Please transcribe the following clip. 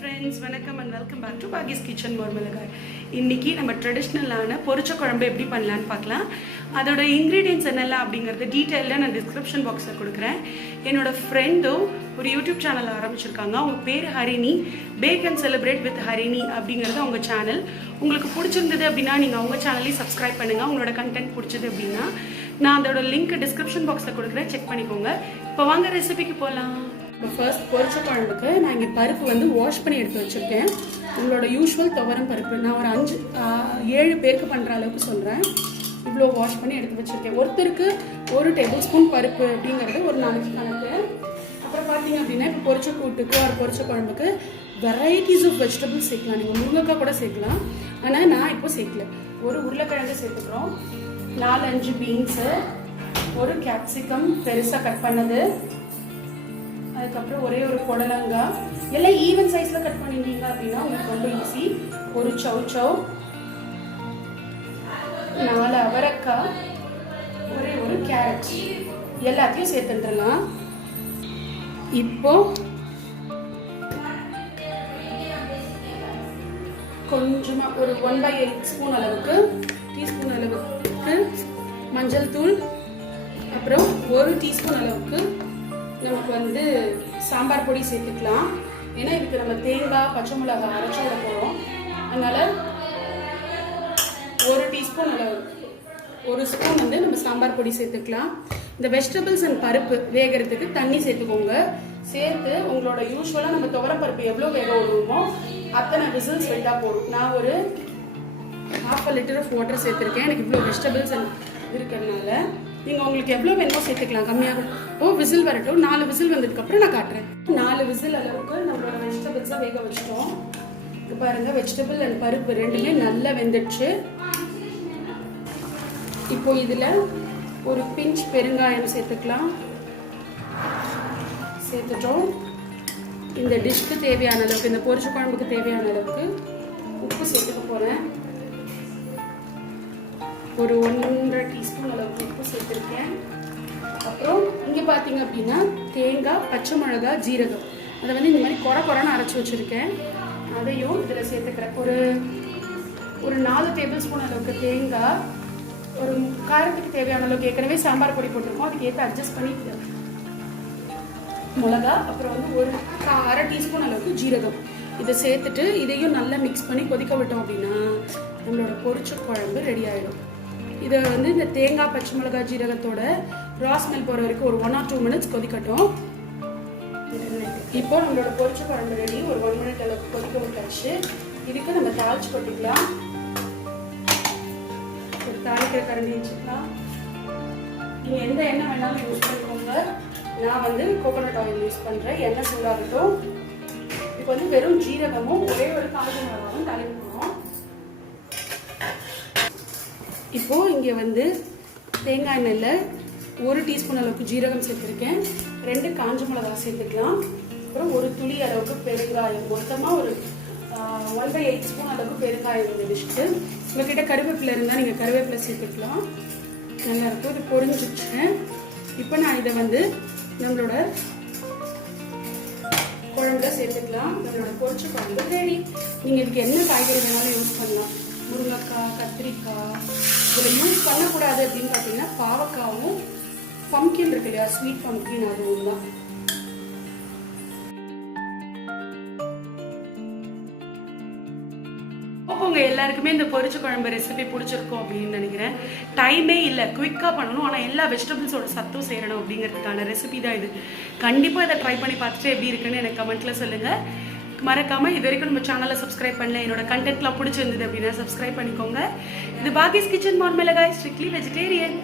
friends, vanakkam and welcome back to Bagi's kitchen Mormilagai. இன்னைக்கு நம்ம ட்ரெடிஷனலான பொரிச்ச குழம்பு எப்படி பண்ணலாம்னு பார்க்கலாம். அதோட இன்கிரிடியன்ட்ஸ் என்னெல்லாம் அப்படிங்கறது டீடைலா நான் டிஸ்கிரிப்ஷன் பாக்ஸ்ல கொடுக்கிறேன். என்னோட ஃப்ரெண்டோ ஒரு யூடியூப் சேனல் ஆரம்பிச்சிருக்காங்க. அவங்க பேர் Harini, bake and celebrate with Harini அப்படிங்கிறது அவங்க சேனல். உங்களுக்கு பிடிச்சிருந்தது அப்படின்னா நீங்க அவங்க சேனலையும் சப்ஸ்கிரைப் பண்ணுங்க. உங்களோட கண்டென்ட் பிடிச்சது அப்படின்னா நான் அதோட லிங்க் டிஸ்கிரிப்ஷன் பாக்ஸ்ல கொடுக்குறேன், செக் பண்ணிக்கோங்க. இப்போ வாங்க ரெசிபிக்கு போகலாம். இப்போ ஃபர்ஸ்ட் பொரிச்ச குழம்புக்கு நான் இங்கே பருப்பு வந்து வாஷ் பண்ணி எடுத்து வச்சுருக்கேன். உங்களோட யூஸ்வல் துவரம் பருப்பு நான் ஒரு 7 பேருக்கு பண்ணுற அளவுக்கு சொல்கிறேன். இவ்வளோ வாஷ் பண்ணி எடுத்து வச்சுருக்கேன். ஒருத்தருக்கு 1 டேபிள் ஸ்பூன் பருப்பு அப்படிங்கிறது ஒரு நாளைக்கு கணக்கு. அப்புறம் பார்த்தீங்க அப்படின்னா இப்போ பொரிச்ச கூட்டுக்கு ஒரு பொரிச்ச குழம்புக்கு வெரைட்டிஸ் ஆஃப் வெஜிடபிள்ஸ் சேர்க்கலாம். நீங்கள் முருங்கைக்காய் கூட சேர்க்கலாம், ஆனால் நான் இப்போ சேர்க்கல. ஒரு உருளைக்கிழங்கு சேர்த்துக்கிறோம், 4-5 பீன்ஸு, ஒரு capsicum பெருசாக கட் பண்ணது, அதுக்கப்புறம் ஒரே ஒரு podalangai. எல்லாம் ஈவன் சைஸில் கட் பண்ணிட்டீங்க அப்படின்னா உங்களுக்கு ரொம்ப ஈஸி. ஒரு chow, 4 avarakai, ஒரே ஒரு கேரட், எல்லாத்தையும் சேர்த்துடலாம். இப்போ கொஞ்சமாக ஒரு 1/8 ஸ்பூன் அளவுக்கு, டீஸ்பூன் அளவுக்கு மஞ்சள் தூள், அப்புறம் 1 டீஸ்பூன் அளவுக்கு நமக்கு வந்து சாம்பார் பொடி சேர்த்துக்கலாம். ஏன்னா இதுக்கு நம்ம தேங்காய் பச்சை மிளகாய் அரைச்சி விட போகிறோம். அதனால் 1 டீஸ்பூன் அளவுக்கு 1 ஸ்பூன் வந்து நம்ம சாம்பார் பொடி சேர்த்துக்கலாம். இந்த வெஜிடபிள்ஸ் அண்ட் பருப்பு வேகிறதுக்கு தண்ணி சேர்த்துக்கோங்க. சேர்த்து உங்களோட யூஸ்வலாக நம்ம துவரம் பருப்பு எவ்வளோ வேக விடுவோமோ அத்தனை விசில்ஸ் விட்டால் போதும். நான் ஒரு 1/2 லிட்டர் ஆஃப் வாட்டர் சேர்த்துருக்கேன். எனக்கு இவ்வளோ வெஜிடபிள்ஸ் இருக்கிறதுனால நீங்கள் உங்களுக்கு எவ்வளோ வேணுமோ சேர்த்துக்கலாம், கம்மியாக. விசில் வரட்டும். 4 விசில் வந்ததுக்கப்புறம் நான் காட்டுறேன். 4 விசில் அளவுக்கு நம்மளோட வெஜிடபிள்ஸாக வேக வச்சுட்டோம். இது பாருங்கள், வெஜிடபிள் அண்ட் பருப்பு ரெண்டுமே நல்லா வெந்துடுச்சு. இப்போ இதில் ஒரு பிஞ்ச் பெருங்காயம் சேர்த்துக்கலாம். சேர்த்துட்டோம். இந்த டிஷ்க்கு தேவையான அளவுக்கு, இந்த பொரிச்ச குழம்புக்கு தேவையான அளவுக்கு உப்பு சேர்த்துக்க போகிறேன். ஒரு 1.5 டீஸ்பூன் அளவுக்கு உப்பு சேர்த்துருக்கேன். அப்புறம் இங்கே பார்த்தீங்க அப்படின்னா தேங்காய், பச்சை மிளகாய், ஜீரகம் அதை வந்து இந்த மாதிரி குறைன்னு அரைச்சி வச்சுருக்கேன். அதையும் இதில் சேர்த்துக்கிறேன். ஒரு 4 டேபிள் ஸ்பூன் அளவுக்கு தேங்காய், ஒரு காரத்துக்கு தேவையான அளவுக்கு ஏற்கனவே சாம்பார் பொடி போட்டிருக்கோம், அதுக்கு ஏற்ற அட்ஜஸ்ட் பண்ணி மிளகா, அப்புறம் வந்து ஒரு 1/2 டீஸ்பூன் அளவுக்கு ஜீரகம் இதை சேர்த்துட்டு இதையும் நல்லா மிக்ஸ் பண்ணி கொதிக்க விட்டோம் அப்படின்னா நம்மளோட பொரிச்ச குழம்பு ரெடி ஆகிடும். இதை வந்து இந்த தேங்காய் பச்சை மிளகாய் ஜீரகத்தோட ரா ஸ்மெல் போகிற வரைக்கும் ஒரு 1 or 2 மினிட்ஸ் கொதிக்கட்டும். இப்போ நம்மளோட பொரிச்ச குழம்பு ரெடி. ஒரு 1 மினிட் அளவுக்கு கொதிக்க விட்டாச்சு. இதுக்கு நம்ம தாளிச்சு கொட்டிக்கலாம். ஒரு தாளிக்கிற கரண்டி வச்சுக்கலாம். நீங்கள் எந்த எண்ணெய் வேணாலும் யூஸ் பண்ணிக்கோங்க. நான் வந்து கோகோனட் ஆயில் யூஸ் பண்ணுறேன். எண்ணெய் சூடாகட்டும். இப்போ வந்து வெறும் ஜீரகமும் ஒரே ஒரு காஞ்ச மிளகாவும் தாளிக்கணும். இப்போ இங்கே வந்து தேங்காய் எண்ணெயில் 1 டீஸ்பூன் அளவுக்கு ஜீரகம் சேர்த்துருக்கேன், 2 காஞ்ச மிளகாய் சேர்த்துக்கலாம். அப்புறம் ஒரு துளி அளவுக்கு பெருங்காயம், மொத்தமாக ஒரு 1/8 ஸ்பூன் அளவுக்கு பெருங்காயம் இந்த டிஷ்க்கு. உங்ககிட்ட கருவேப்பிலை இருந்தால் நீங்கள் கருவேப்பிலை சேர்த்துக்கலாம், நல்லாயிருக்கும். இது பொரிஞ்சிச்சு. இப்போ நான் இதை வந்து நம்மளோட குழம்புல சேர்த்துக்கலாம். நம்மளோட பொரிச்ச குழம்பு ரெடி. நீங்கள் இதுக்கு என்ன காய்கறி வேணாலும் யூஸ் பண்ணலாம். முருங்கைக்காய், கத்திரிக்காய். இதில் யூஸ் பண்ணக்கூடாது அப்படின்னு பார்த்தீங்கன்னா பாவக்காவும் பம்கின் இருக்கு இல்லையா, ஸ்வீட் பம்கின், அதுவும் தான். உங்க எல்லாருக்குமே இந்த பொரிச்ச குழம்பு ரெசிபி பிடிச்சிருக்கும் அப்படின்னு நினைக்கிறேன். டைமே இல்லை, குயிக்காக பண்ணணும், ஆனால் எல்லா வெஜிடபிள்ஸோட சத்தும் சேரணும் அப்படிங்கிறதுக்கான ரெசிபி தான் இது. கண்டிப்பாக இதை ட்ரை பண்ணி பார்த்துட்டு எப்படி இருக்குன்னு எனக்கு கமெண்ட்ல சொல்லுங்க. மறக்காம இது வரைக்கும் நம்ம சேனலை சப்ஸ்கிரைப் பண்ணல, என்னோட கண்டென்ட்லாம் பிடிச்சிருந்தது அப்படின்னா சப்ஸ்கிரைப் பண்ணிக்கோங்க. இது பாகிஸ் கிச்சன் மார்மிளகாய், ஸ்ட்ரிக்ட்லி வெஜிடேரியன்.